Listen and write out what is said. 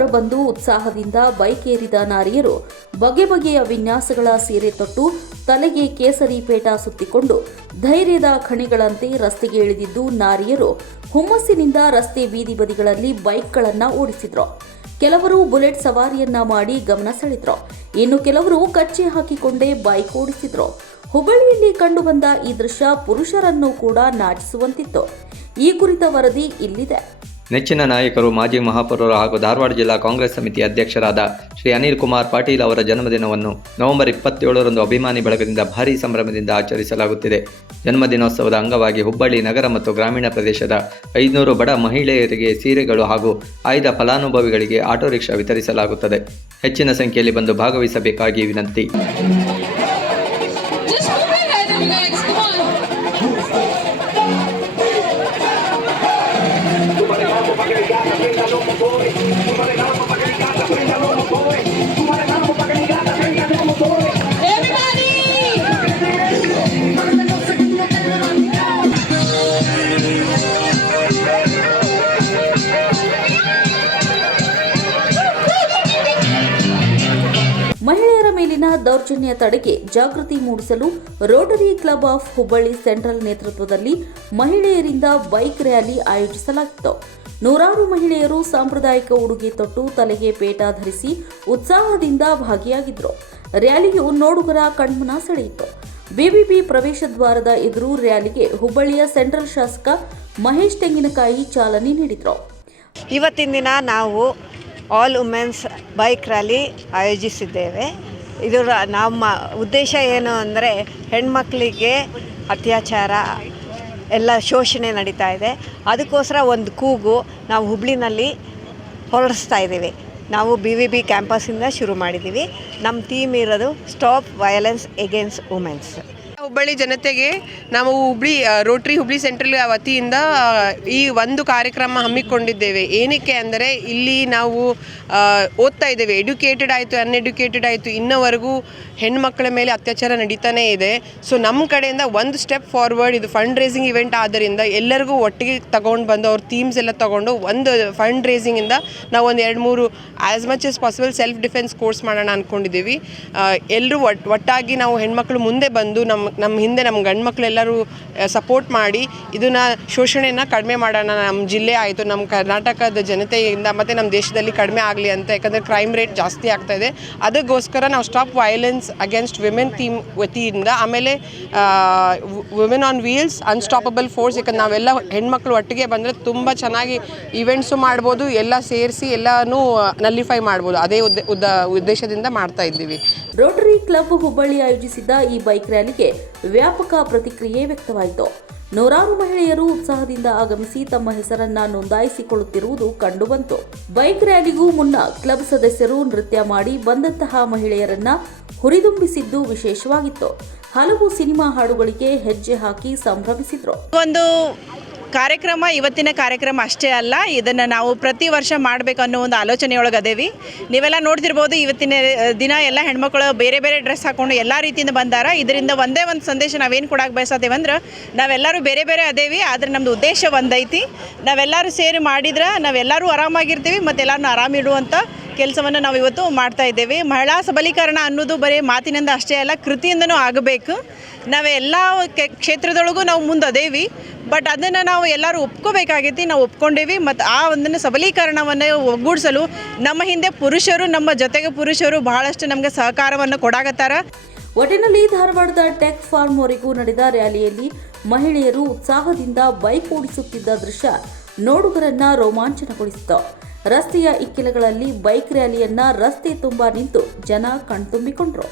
ಹೊರಬಂದು ಉತ್ಸಾಹದಿಂದ ಬೈಕ್ ಏರಿದ ನಾರಿಯರು ಬಗೆ ಬಗೆಯ ವಿನ್ಯಾಸಗಳ ಸೀರೆ ತೊಟ್ಟು ತಲೆಗೆ ಕೇಸರಿ ಪೇಟ ಸುತ್ತಿಕೊಂಡು ಧೈರ್ಯದ ಖಣಿಗಳಂತೆ ರಸ್ತೆಗೆ ಇಳಿದಿದ್ದು ನಾರಿಯರು ಹುಮ್ಮಸ್ಸಿನಿಂದ ರಸ್ತೆ ಬೀದಿ ಬದಿಗಳಲ್ಲಿ ಬೈಕ್ಗಳನ್ನು ಓಡಿಸಿದ್ರು. ಕೆಲವರು ಬುಲೆಟ್ ಸವಾರಿಯನ್ನ ಮಾಡಿ ಗಮನ ಸೆಳೆದ್ರು. ಇನ್ನು ಕೆಲವರು ಕಚ್ಚೆ ಹಾಕಿಕೊಂಡೇ ಬೈಕ್ ಓಡಿಸಿದ್ರು. ಹುಬ್ಬಳ್ಳಿಯಲ್ಲಿ ಕಂಡುಬಂದ ಈ ದೃಶ್ಯ ಪುರುಷರನ್ನು ಕೂಡ ನಾಚಿಸುವಂತಿತ್ತು. ಈ ಕುರಿತ ವರದಿ ಇಲ್ಲಿದೆ. ನೆಚ್ಚಿನ ನಾಯಕರು ಮಾಜಿ ಮಹಾಪೌರರು ಹಾಗೂ ಧಾರವಾಡ ಜಿಲ್ಲಾ ಕಾಂಗ್ರೆಸ್ ಸಮಿತಿ ಅಧ್ಯಕ್ಷರಾದ ಶ್ರೀ ಅನಿಲ್ ಕುಮಾರ್ ಪಾಟೀಲ್ ಅವರ ಜನ್ಮದಿನವನ್ನು ನವೆಂಬರ್ ಇಪ್ಪತ್ತೇಳರಂದು ಅಭಿಮಾನಿ ಬಳಗದಿಂದ ಭಾರೀ ಸಂಭ್ರಮದಿಂದ ಆಚರಿಸಲಾಗುತ್ತಿದೆ. ಜನ್ಮದಿನೋತ್ಸವದ ಅಂಗವಾಗಿ ಹುಬ್ಬಳ್ಳಿ ನಗರ ಮತ್ತು ಗ್ರಾಮೀಣ ಪ್ರದೇಶದ ಐದುನೂರು ಬಡ ಮಹಿಳೆಯರಿಗೆ ಸೀರೆಗಳು ಹಾಗೂ ಆಯ್ದ ಫಲಾನುಭವಿಗಳಿಗೆ ಆಟೋ ರಿಕ್ಷಾ ವಿತರಿಸಲಾಗುತ್ತದೆ. ಹೆಚ್ಚಿನ ಸಂಖ್ಯೆಯಲ್ಲಿ ಬಂದು ಭಾಗವಹಿಸಬೇಕಾಗಿ ವಿನಂತಿ. category. ಮಹಿಳೆಯರ ಮೇಲಿನ ದೌರ್ಜನ್ಯ ತಡೆಗೆ ಜಾಗೃತಿ ಮೂಡಿಸಲು Rotary Club of Hubballi central ನೇತೃತ್ವದಲ್ಲಿ ಮಹಿಳೆಯರಿಂದ ಬೈಕ್ ರ್ಯಾಲಿ ಆಯೋಜಿಸಲಾಗಿತ್ತು. ನೂರಾರು ಮಹಿಳೆಯರು ಸಾಂಪ್ರದಾಯಿಕ ಉಡುಗೆ ತೊಟ್ಟು, ತಲೆಗೆ ಪೇಟ ಧರಿಸಿ ಉತ್ಸಾಹದಿಂದ ಭಾಗಿಯಾಗಿದ್ದರು ರ್ಯಾಲಿಯು ನೋಡುಗರ ಕಣ್ಮನ ಸೆಳೆಯಿತು. ಬಿಬಿಪಿ ಪ್ರವೇಶ ದ್ವಾರದ ಎದುರು ರ್ಯಾಲಿಗೆ ಹುಬ್ಬಳ್ಳಿಯ ಸೆಂಟ್ರಲ್ ಶಾಸಕ ಮಹೇಶ್ ತೆಂಗಿನಕಾಯಿ ಚಾಲನೆ ನೀಡಿದರು. ಇವತ್ತಿನ ದಿನ ನಾವು ಆಲ್ ವುಮೆನ್ಸ್ ಬೈಕ್ ರ್ಯಾಲಿ ಆಯೋಜಿಸಿದ್ದೇವೆ. ಇದರ ನಮ್ಮ ಉದ್ದೇಶ ಏನು ಅಂದರೆ ಹೆಣ್ಮಕ್ಳಿಗೆ ಅತ್ಯಾಚಾರ, ಎಲ್ಲ ಶೋಷಣೆ ನಡೀತಾ ಇದೆ. ಅದಕ್ಕೋಸ್ಕರ ಒಂದು ಕೂಗು ನಾವು ಹುಬ್ಳಿನಲ್ಲಿ ಹೊರಡಿಸ್ತಾ ಇದ್ದೀವಿ. ನಾವು ಬಿ ವಿ ಬಿ ಕ್ಯಾಂಪಸಿಂದ ಶುರು ಮಾಡಿದ್ದೀವಿ. ನಮ್ಮ ಥೀಮ್ ಇರೋದು stop violence against womens Hubballi ಜನತೆಗೆ ನಾವು ಹುಬ್ಳಿ ರೋಟ್ರಿ ಹುಬ್ಳಿ ಸೆಂಟ್ರಲ್ ವತಿಯಿಂದ ಈ ಒಂದು ಕಾರ್ಯಕ್ರಮ ಹಮ್ಮಿಕೊಂಡಿದ್ದೇವೆ. ಏನಕ್ಕೆ ಅಂದರೆ ಇಲ್ಲಿ ನಾವು ಓದ್ತಾ ಇದ್ದೇವೆ. ಎಡ್ಯುಕೇಟೆಡ್ ಆಯಿತು ಅನ್ಎಡ್ಯುಕೇಟೆಡ್ ಆಯಿತು. ಇನ್ನವರೆಗೂ ಹೆಣ್ಮಕ್ಳ ಮೇಲೆ ಅತ್ಯಾಚಾರ ನಡೀತಾನೇ ಇದೆ. ಸೊ ನಮ್ಮ ಕಡೆಯಿಂದ ಒಂದು ಸ್ಟೆಪ್ ಫಾರ್ವರ್ಡ್ ಇದು ಫಂಡ್ ರೇಸಿಂಗ್ ಇವೆಂಟ್ ಆದ್ದರಿಂದ ಎಲ್ಲರಿಗೂ ಒಟ್ಟಿಗೆ ತಗೊಂಡು ಬಂದು, ಅವ್ರ ಥೀಮ್ಸ್ ಎಲ್ಲ ತಗೊಂಡು ಒಂದು ಫಂಡ್ ರೇಸಿಂಗಿಂದ ನಾವು ಒಂದು ಎರಡು ಮೂರು as much as possible self defence course ಮಾಡೋಣ ಅಂದ್ಕೊಂಡಿದ್ದೀವಿ ಎಲ್ಲರೂ ಒಟ್, ಒಟ್ಟಾಗಿ ನಾವು ಹೆಣ್ಮಕ್ಳು ಮುಂದೆ ಬಂದು ನಮ್ಮ ನಮ್ಮ ಹಿಂದೆ ನಮ್ಮ ಗಂಡು ಮಕ್ಕಳೆಲ್ಲರೂ ಸಪೋರ್ಟ್ ಮಾಡಿ ಇದನ್ನು ಶೋಷಣೆಯನ್ನು ಕಡಿಮೆ ಮಾಡೋಣ ನಮ್ಮ ಜಿಲ್ಲೆ ಆಯಿತು, ನಮ್ಮ ಕರ್ನಾಟಕದ ಜನತೆಯಿಂದ ಮತ್ತು ನಮ್ಮ ದೇಶದಲ್ಲಿ ಕಡಿಮೆ ಆಗಲಿ ಅಂತ, ಯಾಕಂದರೆ ಕ್ರೈಮ್ ರೇಟ್ ಜಾಸ್ತಿ ಆಗ್ತಾ ಇದೆ. ಅದಕ್ಕೋಸ್ಕರ ನಾವು stop violence against women theme ವತಿಯಿಂದ, ಆಮೇಲೆ women on wheels unstoppable force ಯಾಕಂದ್ರೆ ನಾವೆಲ್ಲ ಹೆಣ್ಮಕ್ಳು ಒಟ್ಟಿಗೆ ಬಂದರೆ ತುಂಬ ಚೆನ್ನಾಗಿ ಇವೆಂಟ್ಸು ಮಾಡ್ಬೋದು, ಎಲ್ಲ ಸೇರಿಸಿ ಎಲ್ಲನೂ ನಲ್ಲಿಫೈ ಮಾಡ್ಬೋದು. ಅದೇ ಉದ್ದ ಉದ್ದ, ಉದ್ದೇಶದಿಂದ ಮಾಡ್ತಾ ಇದ್ದೀವಿ. ರೋಟರಿ ಕ್ಲಬ್ ಹುಬ್ಬಳ್ಳಿ ಆಯೋಜಿಸಿದ್ದ ಈ ಬೈಕ್ ರ್ಯಾಲಿಗೆ ವ್ಯಾಪಕ ಪ್ರತಿಕ್ರಿಯೆ ವ್ಯಕ್ತವಾಯಿತು. ನೂರಾರು ಮಹಿಳೆಯರು ಉತ್ಸಾಹದಿಂದ ಆಗಮಿಸಿ ತಮ್ಮ ಹೆಸರನ್ನ ನೋಂದಾಯಿಸಿಕೊಳ್ಳುತ್ತಿರುವುದು ಕಂಡುಬಂತು. ಬೈಕ್ ರ್ಯಾಲಿಗೂ ಮುನ್ನ ಕ್ಲಬ್ ಸದಸ್ಯರು ನೃತ್ಯ ಮಾಡಿ ಬಂದಂತಹ ಮಹಿಳೆಯರನ್ನ ಹುರಿದುಂಬಿಸಿದ್ದು ವಿಶೇಷವಾಗಿತ್ತು. ಹಲವು ಸಿನಿಮಾ ಹಾಡುಗಳಿಗೆ ಹೆಜ್ಜೆ ಹಾಕಿ ಸಂಭ್ರಮಿಸಿದ್ರು. ಒಂದು ಕಾರ್ಯಕ್ರಮ, ಇವತ್ತಿನ ಕಾರ್ಯಕ್ರಮ ಅಷ್ಟೇ ಅಲ್ಲ, ಇದನ್ನು ನಾವು ಪ್ರತಿ ವರ್ಷ ಮಾಡಬೇಕು ಅನ್ನೋ ಒಂದು ಆಲೋಚನೆಯೊಳಗೆ ಅದೇವಿ. ನೀವೆಲ್ಲ ನೋಡ್ತಿರ್ಬೋದು, ಇವತ್ತಿನ ದಿನ ಎಲ್ಲ ಹೆಣ್ಮಕ್ಳು ಬೇರೆ ಬೇರೆ ಡ್ರೆಸ್ ಹಾಕೊಂಡು ಎಲ್ಲ ರೀತಿಯಿಂದ ಬಂದಾರ. ಇದರಿಂದ ಒಂದೇ ಒಂದು ಸಂದೇಶ ನಾವೇನು ಕೊಡಕ್ಕೆ ಬಯಸತ್ತೇವೆ ಅಂದ್ರೆ, ನಾವೆಲ್ಲರೂ ಬೇರೆ ಬೇರೆ ಅದೇವಿ, ಆದರೆ ನಮ್ಮದು ಉದ್ದೇಶ ಒಂದೈತಿ. ನಾವೆಲ್ಲರೂ ಸೇರಿ ಮಾಡಿದ್ರೆ, ನಾವೆಲ್ಲರೂ ಆರಾಮಾಗಿರ್ತೀವಿ ಮತ್ತು ಎಲ್ಲರನ್ನೂ ಆರಾಮಿಡುವಂಥ ಕೆಲಸವನ್ನು ನಾವು ಇವತ್ತು ಮಾಡ್ತಾ ಇದ್ದೇವೆ. ಮಹಿಳಾ ಸಬಲೀಕರಣ ಅನ್ನೋದು ಬರೀ ಮಾತಿನಿಂದ ಅಷ್ಟೇ ಅಲ್ಲ, ಕೃತಿಯಿಂದನೂ ಆಗಬೇಕು. ನಾವು ಎಲ್ಲ ಕ್ಷೇತ್ರದೊಳಗೂ ನಾವು ಮುಂದೆ ಅದೇವಿ ಬಟ್ ಅದನ್ನು ನಾವು ಎಲ್ಲರೂ ಒಪ್ಕೋಬೇಕಾಗೈತಿ, ನಾವು ಒಪ್ಕೊಂಡೇವಿ. ಮತ್ತು ಆ ಒಂದನ್ನು ಸಬಲೀಕರಣವನ್ನು ಒಗ್ಗೂಡಿಸಲು ನಮ್ಮ ಹಿಂದೆ ಪುರುಷರು, ನಮ್ಮ ಜೊತೆಗೆ ಪುರುಷರು ಬಹಳಷ್ಟು ನಮಗೆ ಸಹಕಾರವನ್ನು ಕೊಡಾಗತ್ತಾರ ಒಟ್ಟಿನಲ್ಲಿ ಧಾರವಾಡದ ಟೆಕ್ ಫಾರ್ಮ್ವರೆಗೂ ನಡೆದ ರ್ಯಾಲಿಯಲ್ಲಿ ಮಹಿಳೆಯರು ಉತ್ಸಾಹದಿಂದ ಬೈಕ್ ಓಡಿಸುತ್ತಿದ್ದ ದೃಶ್ಯ ನೋಡುಗರನ್ನ ರೋಮಾಂಚನಗೊಳಿಸಿತು. ರಸ್ತೆಯ ಇಕ್ಕೆಲಗಳಲ್ಲಿ ಬೈಕ್ ರ್ಯಾಲಿಯನ್ನ ರಸ್ತೆ ತುಂಬಾ ನಿಂತು ಜನ ಕಣ್ತುಂಬಿಕೊಂಡ್ರು.